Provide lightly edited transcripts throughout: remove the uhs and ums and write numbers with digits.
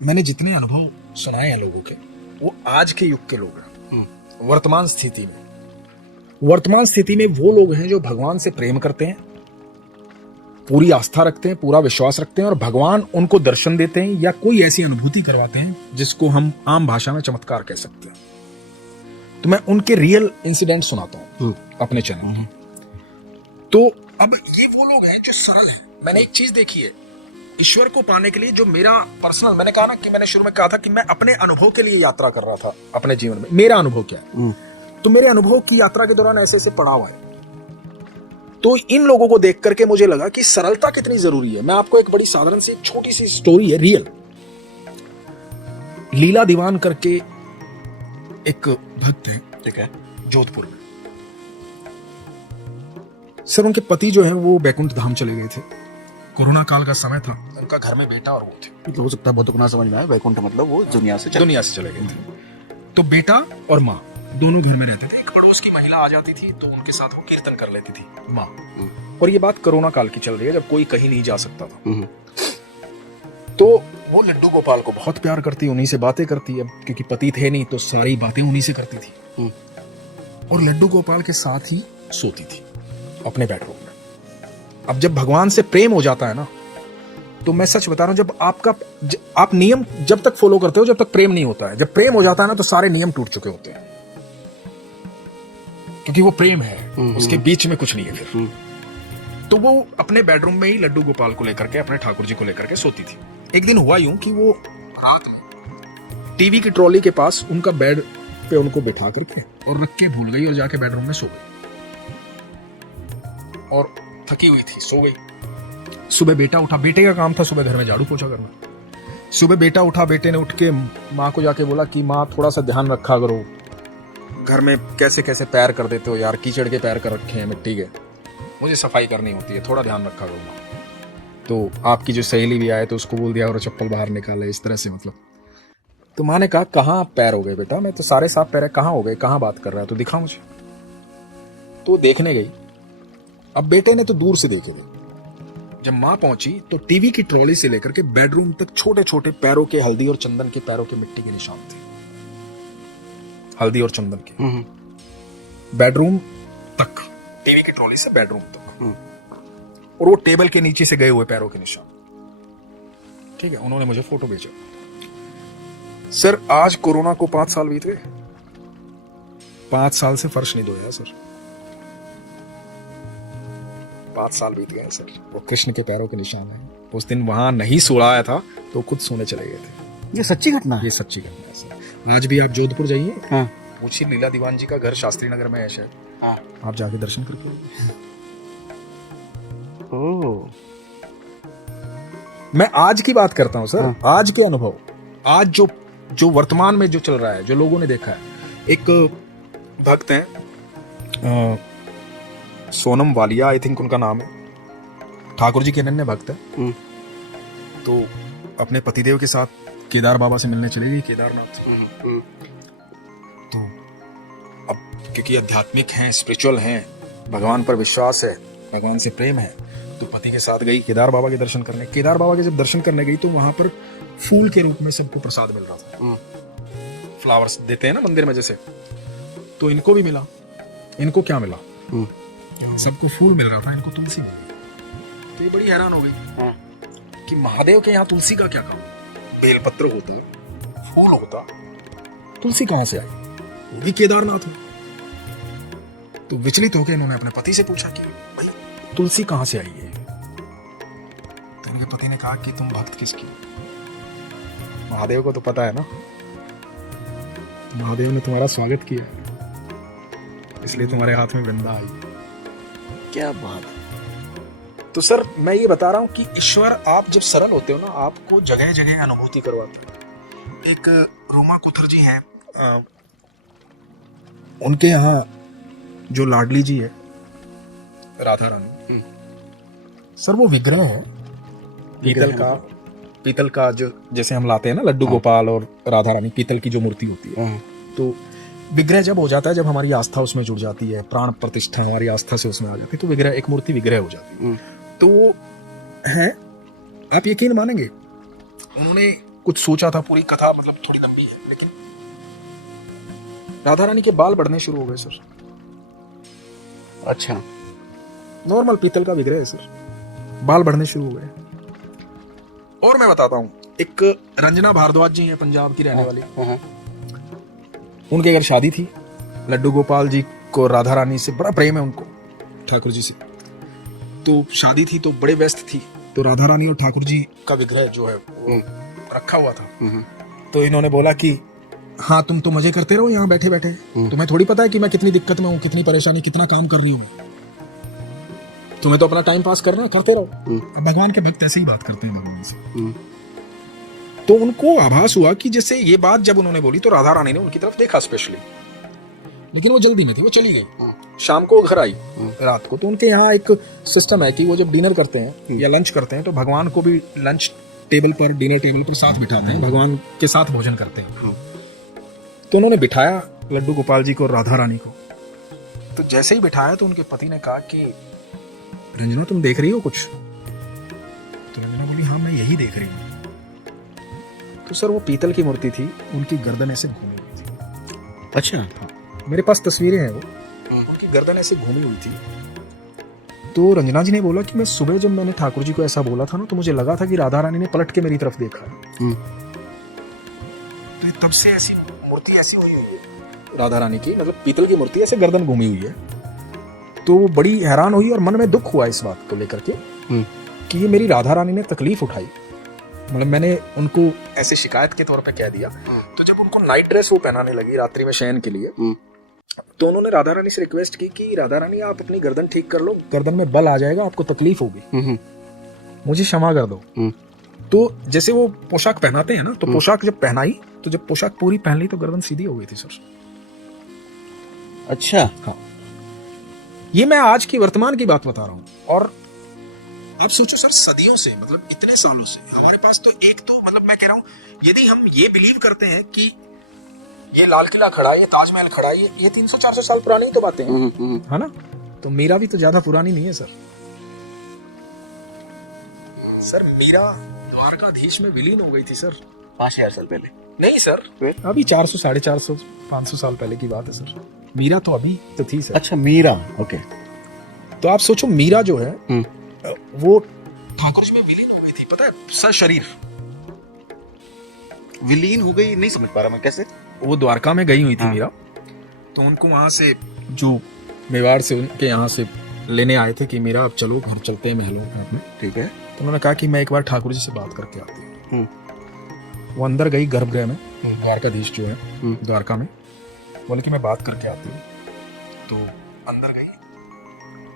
मैंने जितने अनुभव सुनाए हैं लोगों के, वो आज के युग के लोग हैं। वर्तमान स्थिति में वो लोग हैं जो भगवान से प्रेम करते हैं, पूरी आस्था रखते हैं, पूरा विश्वास रखते हैं, और भगवान उनको दर्शन देते हैं या कोई ऐसी अनुभूति करवाते हैं जिसको हम आम भाषा में चमत्कार कह सकते हैं। तो मैं उनके रियल इंसिडेंट सुनाता हूं अपने चैनल में। तो अब ये वो लोग हैं जो सरल हैं। मैंने एक चीज देखी है, ईश्वर को पाने के लिए जो मेरा पर्सनल, मैंने कहा ना कि मैंने शुरू में कहा था कि मैं अपने अनुभव के लिए यात्रा कर रहा था अपने जीवन में। मेरा अनुभव क्या है, तो मेरे अनुभव की यात्रा के दौरान ऐसे ऐसे पड़ाव आए, तो इन लोगों को देख करके मुझे लगा कि सरलता कितनी जरूरी है। मैं आपको एक बड़ी साधारण सी छोटी सी स्टोरी है, रियल। लीला दीवान करके एक भक्त है, ठीक है, जोधपुर में। सर उनके पति जो है वो बैकुंठ धाम चले गए थे, कोरोना काल का समय था, उनका घर में बेटा और वो थे। मतलब हो सकता है बहुत ना समझ में आए, वैकुंठ मतलब वो दुनिया से चले गए थे। तो बेटा और माँ दोनों घर में रहते थे। एक पड़ोस की महिला आ जाती थी तो उनके साथ वो कीर्तन कर लेती थी माँ। और ये बात कोरोना काल की चल रही है, जब कोई कहीं नहीं जा सकता था। तो वो लड्डू गोपाल को बहुत प्यार करती, उन्हीं से बातें करती है, क्योंकि पति थे नहीं तो सारी बातें उन्हीं से करती थी। और लड्डू गोपाल के साथ ही सोती थी अपने बेडरूम में। अब जब भगवान से प्रेम हो जाता है ना, तो मैं सच बता रहा हूं, जब आप नियम जब तक फॉलो करते हो जब तक प्रेम नहीं होता है। जब प्रेम हो जाता है ना तो सारे नियम टूट चुके होते हैं, क्योंकि वो प्रेम है, उसके बीच में कुछ नहीं है फिर। तो वो अपने बेडरूम में ही लड्डू गोपाल को लेकर के, अपने ठाकुर जी को लेकर के सोती थी। एक दिन हुआ यूं कि वो रात में टीवी की ट्रॉली के पास उनका बेड पे उनको बिठा करके और रख के भूल गई और जाके बेडरूम में सो गई, और थकी हुई थी, सो गई। सुबह बेटा उठा, बेटे का काम था सुबह घर में झाड़ू पोछा करना। सुबह बेटा उठा, बेटे ने उठ के माँ को जाके बोला कि माँ थोड़ा सा ध्यान रखा करो, घर में कैसे कैसे पैर कर देते हो यार, कीचड़ के पैर कर रखे हैं मिट्टी के, मुझे सफाई करनी होती है, थोड़ा ध्यान रखा करो माँ। तो आपकी जो सहेली भी आए तो उसको बोल दिया और चप्पल बाहर निकाले, इस तरह से मतलब। तो माँ ने कहा कहाँ पैर हो गए बेटा, मैं तो सारे साफ पैर है, कहाँ हो गए, कहाँ बात कर रहा है, तो दिखा मुझे। तो देखने गई। अब बेटे ने तो दूर से देखे थे। जब माँ पहुंची तो टीवी की ट्रॉली से लेकर के बेडरूम तक छोटे छोटे पैरों के, हल्दी और चंदन के पैरों के मिट्टी के निशान थे, हल्दी और चंदन के। बेडरूम तक, टीवी की ट्रॉली से बेडरूम तक, और वो टेबल के नीचे से गए हुए पैरों के निशान। ठीक है, उन्होंने मुझे फोटो भेजा। सर आज कोरोना को 5 साल बीत गए, 5 साल से फर्श नहीं धोया सर, 5 साल बीत गए सर। वो कृष्ण के पैरों के निशान है। उस दिन वहां नहीं सोया था तो खुद सोने चले गए थे। ये सच्ची घटना है? ये सच्ची घटना है सर। आज भी आप जोधपुर जाइए, पूछिए लीला दीवान जी का घर शास्त्री नगर में है शायद, आप जाके दर्शन करके आइए। मैं आज की बात करता हूं सर, आज के अनुभव, आज जो वर्तमान में जो चल रहा है, जो लोगों ने देखा है। एक भक्त हैं सोनम वालिया, आई थिंक उनका नाम है, ठाकुर जी के अनन्य भक्त है। तो अपने पतिदेव के साथ केदार बाबा से मिलने चले गई, केदारनाथ। तो अब क्योंकि आध्यात्मिक हैं, स्पिरिचुअल हैं, भगवान पर विश्वास है, भगवान से प्रेम है, तो पति के साथ गई केदार बाबा के दर्शन करने। केदार बाबा के जब दर्शन करने गई तो वहां पर फूल के रूप में सबको प्रसाद मिल रहा था। फ्लावर्स देते हैं ना मंदिर में जैसे, तो इनको भी मिला। इनको क्या मिला? सबको फूल मिल रहा था, इनको तुलसी मिल गई। तो ये बड़ी हैरान हो गई कि महादेव के यहाँ तुलसी का क्या काम? बेलपत्र होता, फूल होता, तुलसी कहां से आई? वो भी केदारनाथ में। तो विचलित होकर इन्होंने अपने पति से पूछा कि भाई तुलसी कहां से आई है? तो उनके पति ने कहा कि तुम भक्त किसकी? महादेव को तो पता है ना, महादेव ने तुम्हारा स्वागत किया, इसलिए तुम्हारे हाथ में वृंदा आई। क्या बात। तो सर मैं ये बता रहा हूं कि ईश्वर, आप जब सरल होते हो ना, आपको जगह जगह अनुभूति करवाते हैं। एक रोमा कुथर जी हैं, उनके यहाँ जो लाडली जी है राधा रानी, सर वो विग्रह है पीतल का जो जैसे हम लाते हैं ना लड्डू गोपाल और राधा रानी, पीतल की जो मूर्ति होती है। तो विग्रह जब हो जाता है, जब हमारी आस्था उसमें जुड़ जाती है, प्राण प्रतिष्ठा हमारी आस्था से उसमें आ जाती है, तो विग्रह, एक मूर्ति विग्रह हो जाती है। तो है, आप यकीन मानेंगे, उन्होंने कुछ सोचा था, पूरी कथा मतलब थोड़ी लंबी है, लेकिन राधा रानी के बाल बढ़ने शुरू हो गए सर। अच्छा, नॉर्मल पीतल का विग्रह है सर, बाल बढ़ने शुरू हो गए। और मैं बताता हूँ, एक रंजना भारद्वाज जी हैं, पंजाब की रहने वाली, उनके घर शादी थी। लड्डू गोपाल जी को राधा रानी से बड़ा प्रेम है उनको, ठाकुर जी से। तो शादी थी तो बड़े व्यस्त थी, तो राधा रानी और ठाकुर जी का विग्रह जो है वो रखा हुआ था। तो इन्होंने बोला कि हाँ तुम तो मजे करते रहो यहाँ बैठे बैठे, तुम्हें थोड़ी पता है कि मैं कितनी दिक्कत में हूँ, कितनी परेशानी, कितना काम कर रही हूँ। तुम्हें तो अपना टाइम पास करना है, करते रहो। अब भगवान के भक्त ऐसे ही बात करते हैं भगवान से। तो उनको आभास हुआ कि जैसे ये बात जब उन्होंने बोली तो राधा रानी ने उनकी तरफ देखा स्पेशली, लेकिन वो जल्दी में थी, वो चली गई। शाम को घर आई रात को। तो उनके यहाँ एक सिस्टम है कि वो जब डिनर करते हैं या लंच करते हैं तो भगवान को भी लंच टेबल पर, डिनर टेबल पर साथ बिठाते हैं, भगवान के साथ भोजन करते हैं। तो उन्होंने बिठाया लड्डू गोपाल जी को और राधा रानी को। तो जैसे ही बिठाया तो उनके पति ने कहा कि रंजना तुम देख रही हो कुछ? तो रंजना बोली हाँ मैं यही देख रही हूँ। तो सर वो पीतल की मूर्ति थी, उनकी गर्दन ऐसे घूमी हुई थी। अच्छा, हाँ मेरे पास तस्वीरें हैं, वो उनकी गर्दन ऐसे घूमी हुई थी। तो रंजना जी ने बोला कि मैं सुबह जब मैंने ठाकुर जी को ऐसा बोला था ना, तो मुझे लगा था कि राधा रानी ने पलट के मेरी तरफ देखा। तो तब से ऐसी मूर्ति ऐसी हुई है राधा रानी की, मतलब पीतल की मूर्ति ऐसे गर्दन घूमी हुई है। तो वो बड़ी हैरान हुई और मन में दुख हुआ इस बात को लेकर के कि ये मेरी राधा रानी ने तकलीफ उठाई, मतलब मैंने उनको ऐसे शिकायत के तौर पे कह दिया। तो जब उनको नाइट ड्रेस वो पहनाने लगी रात्रि में शयन के लिए, तो उन्होंने राधा रानी से रिक्वेस्ट की कि राधा रानी आप अपनी गर्दन ठीक कर लो, गर्दन में बल आ जाएगा, आपको तकलीफ होगी, मुझे क्षमा कर दो। तो जैसे वो पोशाक पहनाते हैं ना, तो पोशाक जब पहनाई तो जब पोशाक पूरी पहन ली तो गर्दन सीधी हो गई थी सर। अच्छा, हाँ ये मैं आज की वर्तमान की बात बता रहा हूँ। और आप सोचो सर, सदियों से, मतलब इतने सालों से हमारे पास तो एक तो, मतलब मैं कह रहा हूँ यदि हम ये बिलीव करते हैं कि ये लाल किला खड़ा है, ये ताजमहल खड़ा है, ये 300-400 साल पुरानी ही तो बातें हैं, है ना? तो मीरा भी तो ज्यादा पुरानी नहीं है सर। सर मीरा द्वारकाधीश में विलीन हो गई थी सर 5000 साल पहले। नहीं सर, अभी 400, 450, 500 साल पहले की बात है सर। मीरा तो अभी तो थी सर। अच्छा, मीरा, ओके। तो आप सोचो मीरा जो है वो ठाकुर जी में विलीन हो गई थी, पता है, सशरीर विलीन हो गई, नहीं समझ पा रहा मैं कैसे। वो द्वारका में गई हुई थी मीरा, तो उनको वहां से जो मेवाड़ से उनके यहाँ से लेने आए थे कि मीरा अब चलो घर चलते हैं महलों में, ठीक है। तो उन्होंने कहा कि मैं एक बार ठाकुर जी से बात करके आती हूँ। वो अंदर गई गर्भगृह में, द्वारकाधीश जो है द्वारका में, बोले कि मैं बात करके आती हूँ। तो अंदर गई,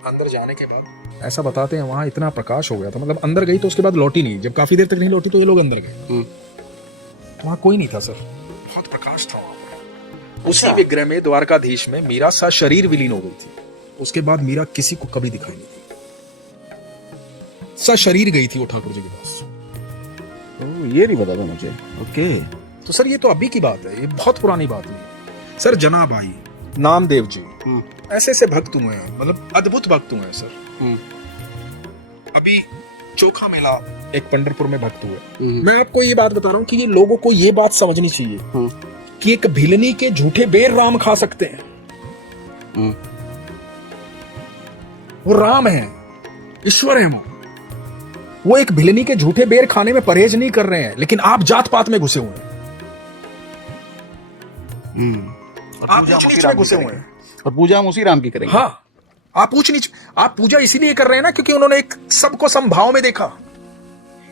अंदर जाने के बाद ऐसा बताते हैं वहां इतना प्रकाश हो गया था, मतलब अंदर गई तो उसके बाद लौटी नहीं, जब काफी देर तक नहीं लौटी तो ये लोग अंदर गए, तो वहां कोई नहीं था सर, बहुत प्रकाश था वहां पर। उसी विग्रह में द्वारकाधीश में मीरा सशरीर विलीन हो गई थी। उसके बाद मीरा किसी को कभी दिखाई नहीं दी, सशरीर गई थी वो ठाकुर जी के पास। ये नहीं पता था मुझे। ओके, तो सर ये तो अभी की बात है, ये बहुत पुरानी बात नहीं सर। जनाबाई, नामदेव जी, ऐसे ऐसे भक्त हुए हैं, मतलब अद्भुत भक्त हुए हैं सर। अभी चोखा मेला एक पंढरपुर में भक्त हुए। मैं आपको ये बात बता रहा हूँ कि ये लोगों को ये बात समझनी चाहिए कि एक भिलनी के झूठे बेर राम खा सकते हैं। वो राम है, ईश्वर है, वो एक भिलनी के झूठे बेर खाने में परहेज नहीं कर रहे हैं, लेकिन आप जात पात में घुसे हुए हैं, आप ऊंच नीच में घुसे हुए हैं, और पूजा हम उसी राम की करेंगे। हाँ, आप ऊंच नीच, आप पूजा इसीलिए कर रहे हैं ना क्योंकि उन्होंने एक सबको समभाव में देखा,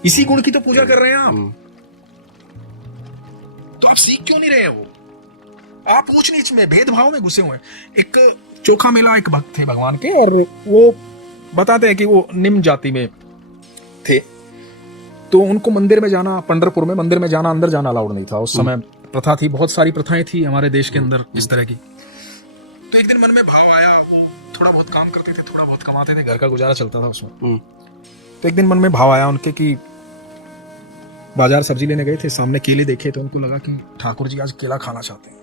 इसी गुण की तो पूजा कर रहे हैं आप। तो आप सीख क्यों नहीं रहे हैं? वो आप ऊंच नीच में, भेदभाव में घुसे हुए हैं। एक चोखा मेला एक भक्त थे भगवान के, और वो बताते हैं कि वो निम्न जाति में थे, तो उनको मंदिर में जाना, पंढरपुर में मंदिर में जाना, अंदर जाना अलाउड नहीं था। उस समय प्रथा थी, बहुत सारी प्रथाएं थी हमारे देश के अंदर इस तरह की। तो एक दिन मन में भाव आया, थोड़ा बहुत काम करते थे, थोड़ा बहुत कमाते थे, घर का गुजारा चलता था उसमें। तो एक दिन मन में भाव आया उनके कि बाजार सब्जी लेने गए थे, सामने केले देखे, तो उनको लगा कि ठाकुर जी आज केला खाना चाहते हैं।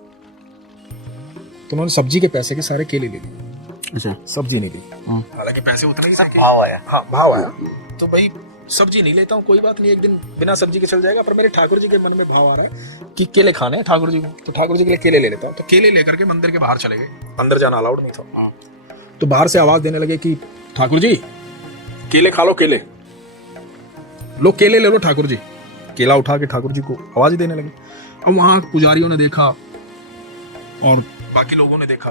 तो उन्होंने सब्जी के पैसे के सारे केले ले लिए। अच्छा, सब्जी नहीं दी, हालांकि पैसे उतने ही थे। भाव आया। हाँ, भाव आया। तो भाई सब्जी नहीं लेता हूँ, कोई बात नहीं, एक दिन बिना सब्जी के चल जाएगा, पर मेरे ठाकुर जी के मन में भाव आ रहा है कि केले खाने हैं ठाकुर जी को, तो ठाकुर जी के लिए केले ले लेता हूँ। तो केले लेकर के मंदिर के बाहर चले गए, अंदर जाना अलाउड नहीं था। तो बाहर से आवाज देने लगे कि ठाकुर जी केले खा लो, केले लो, केले ले लो ठाकुर जी। केला उठा के ठाकुर जी को आवाज देने लगे। अब वहां पुजारियों ने देखा और बाकी लोगों ने देखा,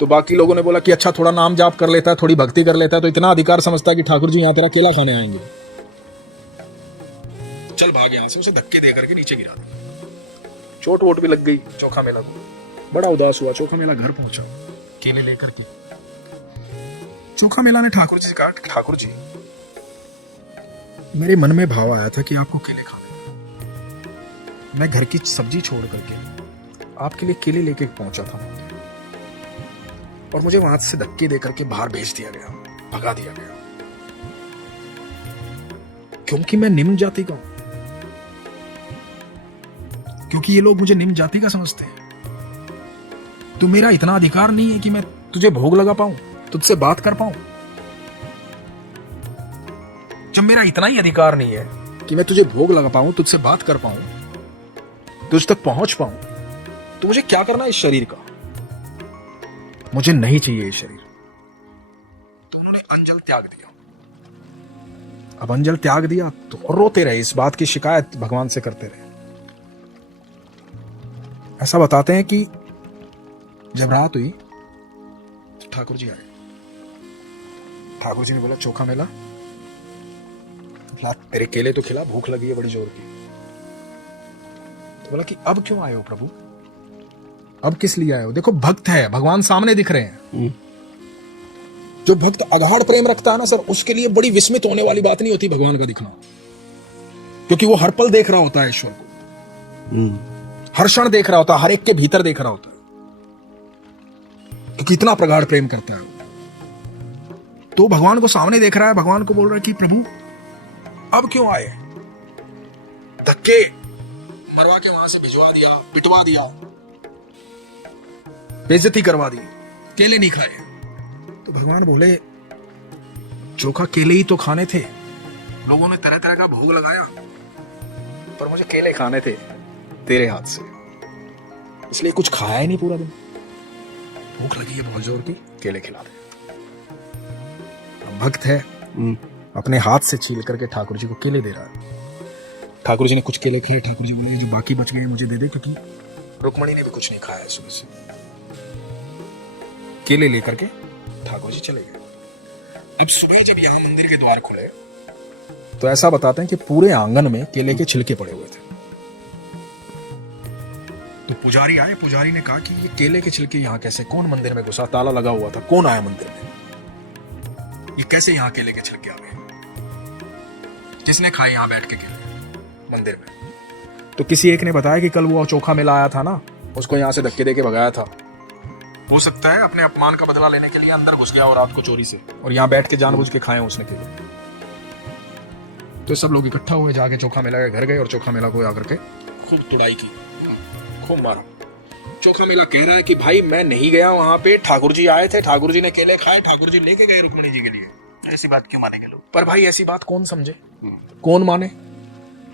तो बाकी लोगों ने बोला कि अच्छा थोड़ा नाम जाप कर लेता है, थोड़ी भक्ति कर लेता है, तो इतना अधिकार समझता है कि ठाकुर जी यहाँ तेरा केला खाने आएंगे, चल भाग यहाँ से। उसे धक्के दे करके नीचे गिरा दिया, चोट वोट भी लग गई चोखा मेला को। बड़ा उदास हुआ चोखा मेला, घर पहुंचा केले लेकर के। चोखा मेला ने ठाकुर जी से कहा, ठाकुर जी मेरे मन में भाव आया था कि आपको केले खाने, मैं घर की सब्जी छोड़ करके आपके लिए केले लेके पहुंचा था, और मुझे वहां से धक्के देकर के बाहर भेज दिया गया, भगा दिया गया, क्योंकि मैं निम्न जाति का हूं, क्योंकि ये लोग मुझे निम्न जाति का समझते हैं। तो मेरा इतना अधिकार नहीं है कि मैं तुझे भोग लगा पाऊं, तुझसे बात कर पाऊं। जब मेरा इतना ही अधिकार नहीं है कि मैं तुझे भोग लगा पाऊं, तुझसे बात कर पाऊं, तुझ तक पहुंच पाऊं, तो मुझे क्या करना है इस शरीर का? मुझे नहीं चाहिए ये शरीर। तो उन्होंने अंजल त्याग दिया। अब अंजल त्याग दिया तो रोते रहे, इस बात की शिकायत भगवान से करते रहे। ऐसा बताते हैं कि जब रात हुई तो ठाकुर जी आए। ठाकुर जी ने बोला चोखा मेला ला तेरे केले तो खिला, भूख लगी है बड़ी जोर की। तो बोला कि अब क्यों आए हो प्रभु, अब किस लिए आए हो? देखो भक्त है, भगवान सामने दिख रहे हैं। जो भक्त अगाढ़ प्रेम रखता है ना सर, उसके लिए बड़ी विस्मित होने वाली बात नहीं होती भगवान का दिखना, क्योंकि वो हर पल देख रहा होता है ईश्वर को, हर क्षण देख रहा होता है, हर एक के भीतर देख रहा होता है, क्योंकि इतना प्रगाढ़ प्रेम करता है। तो भगवान को सामने देख रहा है, भगवान को बोल रहा है कि प्रभु अब क्यों आए? धक्के मरवा के वहां से भिजवा दिया, पिटवा दिया, बेइज्जती करवा दी, केले नहीं खाए। तो भगवान बोले चोखा केले ही तो खाने थे, लोगों ने तरह तरह का भोग लगाया, पर मुझे केले खाने थे तेरे हाथ से, इसलिए कुछ खाया ही नहीं पूरा दिन। भूख लगी है बहुत जोर की, केले खिला दे। भक्त है, अपने हाथ से छील करके ठाकुर जी को केले दे रहा है। ठाकुर जी ने कुछ केले खाए, ठाकुर जी बोले जो बाकी बच गए मुझे दे दे, क्योंकि रुक्मणी ने भी कुछ नहीं खाया है सुबह से। केले लेकर के ठाकुर जी चले गए। अब सुबह जब यहां मंदिर के द्वार खुले तो ऐसा बताते हैं कि पूरे आंगन में केले के छिलके पड़े हुए थे। तो पुजारी आए, पुजारी ने कहा कि ये केले के छिलके यहां कैसे, कौन मंदिर में घुसा, ताला लगा हुआ था, कौन आया मंदिर में, ये कैसे यहां केले के छिलके आ गए, जिसने खाए यहां बैठ के केले मंदिर में? तो किसी एक ने बताया कि कल वो चोखा मेला आया था ना, उसको यहां से धक्के देके भगाया था, हो सकता है अपने अपमान का बदला लेने के लिए अंदर घुस गया और रात को चोरी से, और यहां बैठ के जानबूझ के खाए उसने केले। तो सब लोग इकट्ठा हुए, जाके चोखा मेला के घर गए और चोखा मेला को आकर के खूब तुड़ाई की, खूब मारा। चोखा मेला कह रहा है कि भाई मैं नहीं गया वहां पे, ठाकुर जी आए थे, ठाकुर जी ने केले खाए, ठाकुर जी लेके गए रुक्मिणी जी के लिए। ऐसी बात क्यों मानेंगे लोग? पर भाई ऐसी बात कौन समझे, कौन माने,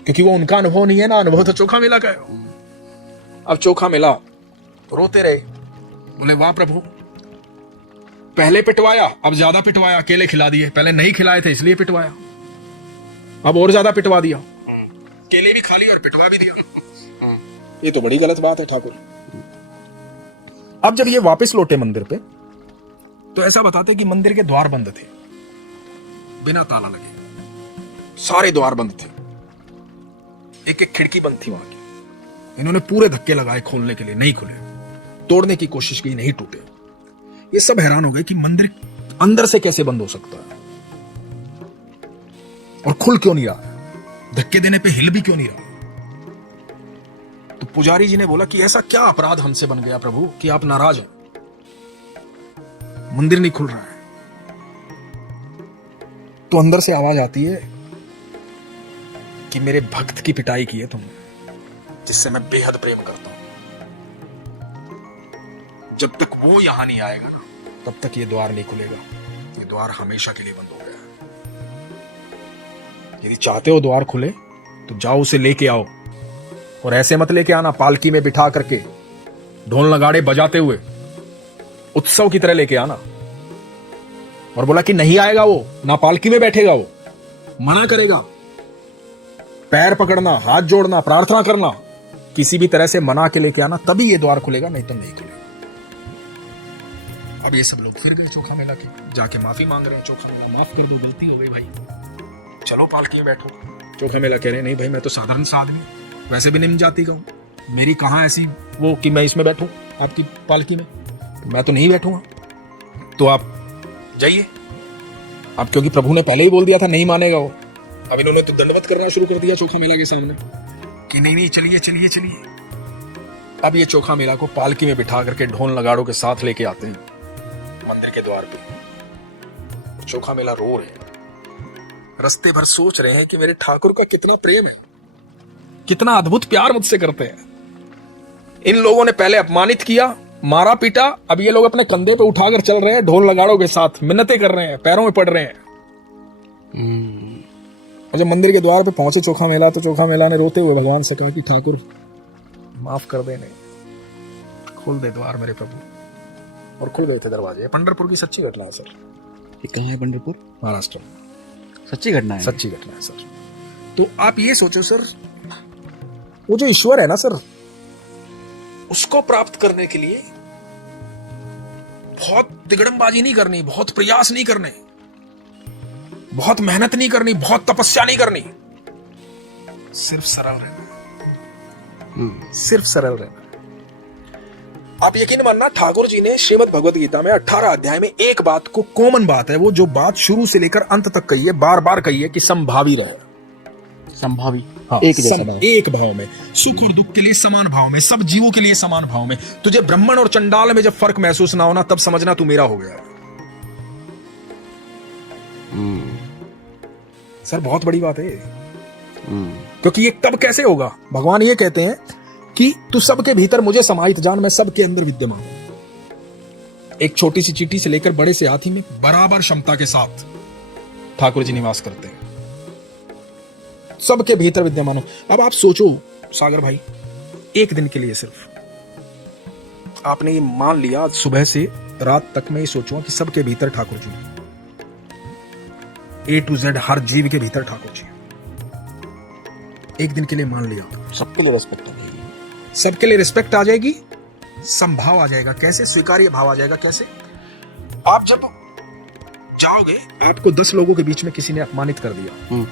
क्योंकि वो उनका अनुभव नहीं है ना, अनुभव तो चोखा मेला का है। अब चोखा मेला रोते रहे, बोले वाह प्रभु, पहले पिटवाया, अब ज्यादा पिटवाया, केले खिला दिए, पहले नहीं खिलाए थे इसलिए पिटवाया, अब और ज्यादा पिटवा दिया, केले भी खा लिए और पिटवा भी दिया। ये तो बड़ी गलत बात है ठाकुर। अब जब ये वापस लौटे मंदिर पे, तो ऐसा बताते कि मंदिर के द्वार बंद थे, बिना ताला लगे, सारे द्वार बंद थे, एक एक खिड़की बंद थी वहां की। इन्होंने पूरे धक्के लगाए खोलने के लिए, नहीं खुले, तोड़ने की कोशिश की, नहीं टूटे। ये सब हैरान हो गए कि मंदिर अंदर से कैसे बंद हो सकता है और खुल क्यों नहीं रहा, धक्के देने पे हिल भी क्यों नहीं रहा। तो पुजारी जी ने बोला कि ऐसा क्या अपराध हमसे बन गया प्रभु कि आप नाराज हैं, मंदिर नहीं खुल रहा है। तो अंदर से आवाज आती है कि मेरे भक्त की पिटाई की है तुमने, जिससे मैं बेहद प्रेम करता हूं। जब तक वो यहां नहीं आएगा ना, तब तक ये द्वार नहीं खुलेगा, ये द्वार हमेशा के लिए बंद हो गया है। यदि चाहते हो द्वार खुले तो जाओ उसे लेके आओ, और ऐसे मत लेके आना पालकी में बिठा करके ढोल नगाड़े बजाते हुए, उत्सव की तरह लेके आना। और बोला कि नहीं आएगा वो, ना पालकी में बैठेगा वो, मना करेगा। पैर पकड़ना, हाथ जोड़ना, प्रार्थना करना, किसी भी तरह से मना के लेके आना, तभी ये द्वार खुलेगा, नहीं तो नहीं खुलेगा। अब ये सब लोग फिर गए चोखा मेला के, जाके माफी मांग रहे हैं। चोखा मेला माफ कर दो, गलती हो गई भाई, चलो पालकी में बैठो। चोखा मेला कह रहे हैं नहीं भाई, मैं तो साधारण सा आदमी, वैसे भी निम्न जाति का हूं, मेरी कहां ऐसी वो कि मैं इसमें बैठूं आपकी पालकी में, मैं तो नहीं बैठूंगा। तो आप जाइए। अब क्योंकि प्रभु ने पहले ही बोल दिया था नहीं मानेगा वो, अब इन्होंने तो दंडवत करना शुरू कर दिया चोखा मेला के सामने कि नहीं नहीं चलिए चलिए चलिए। अब ये चोखा मेला को पालकी में बिठा करके ढोल नगाड़ों के साथ लेके आते हैं मंदिर के द्वार पे। चोखा मेला रो रहे हैं, रस्ते भर सोच रहे हैं कि मेरे ठाकुर का कितना प्रेम है, कितना अद्भुत प्यार मुझसे करते हैं। इन लोगों ने पहले अपमानित किया, मारा पीटा, अब ये लोग अपने कंधे पे उठाकर चल रहे हैं ढोल नगाड़ों के साथ, मिन्नतें कर रहे हैं, पैरों में पड़ रहे हैं। और जब मंदिर के द्वार पे पहुंचे चोखा मेला, तो चोखा मेला ने रोते हुए भगवान से कहा कि ठाकुर माफ कर देने, खोल दे द्वार मेरे प्रभु। और खुल गए थे दरवाजे। पंढरपुर की सच्ची घटना है सर। ये कहाँ है पंढरपुर? महाराष्ट्र में। सच्ची घटना है? सच्ची घटना है सर। तो आप ये सोचो सर, वो जो ईश्वर है ना सर, उसको प्राप्त करने के लिए बहुत तिगड़मबाजी नहीं करनी, बहुत प्रयास नहीं करने, बहुत मेहनत नहीं करनी, बहुत तपस्या नहीं करनी, सिर्फ सरल रहना, सिर्फ सरल रहना। आप यकीन मानना, ठाकुर जी ने श्रीमद् भगवद गीता में 18 अध्याय में एक बात को, कॉमन बात है वो, जो बात शुरू से लेकर अंत तक कही है, बार बार कही है कि संभावी रहे। संभावी, हाँ, एक जैसा भाव। एक भाव में, सुख और दुख के लिए समान भाव में, सब जीवों के लिए समान भाव में। तुझे ब्राह्मण और चंडाल में जब फर्क महसूस ना होना, तब समझना तू मेरा हो गया। सर बहुत बड़ी बात है, क्योंकि ये तब कैसे होगा? भगवान ये कहते हैं कि तू सबके भीतर मुझे समाहित जान, मैं सबके अंदर विद्यमान हूं। एक छोटी सी चींटी से लेकर बड़े से हाथी में बराबर क्षमता के साथ ठाकुर जी निवास करते हैं, सबके भीतर विद्यमान हो। अब आप सोचो सागर भाई, एक दिन के लिए सिर्फ आपने ये मान लिया, सुबह से रात तक मैं ये सोचूंगा कि सबके भीतर Thakur ji, A to Z हर जीव के भीतर ठाकुर जी, एक दिन के लिए मान लिया, सबके लिए रिस्पेक्ट आ जाएगी, सबके लिए रिस्पेक्ट आ जाएगी, संभाव आ जाएगा। कैसे? स्वीकार्य भाव आ जाएगा। कैसे? आप जब जाओगे, आपको 10 लोगों के बीच में किसी ने अपमानित कर दिया,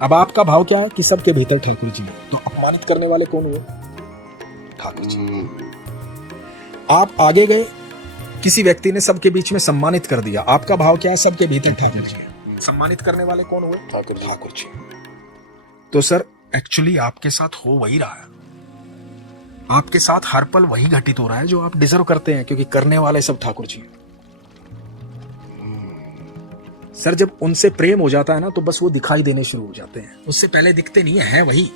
अब आपका भाव क्या है कि सबके भीतर ठाकुर जी है, तो अपमानित करने वाले कौन हुए? ठाकुर जी। आप आगे गए, किसी व्यक्ति ने सबके बीच में सम्मानित कर दिया, आपका भाव क्या है? सबके भीतर ठाकुर जी है, सम्मानित करने वाले कौन हुए? ठाकुर जी। तो सर एक्चुअली आपके साथ हो वही रहा है, आपके साथ हर पल वही घटित हो रहा है जो आप डिजर्व करते हैं, क्योंकि करने वाले सब ठाकुर जी हैं। सर जब उनसे प्रेम हो जाता है ना, तो बस वो दिखाई देने शुरू हो जाते हैं, उससे पहले दिखते नहीं है वही।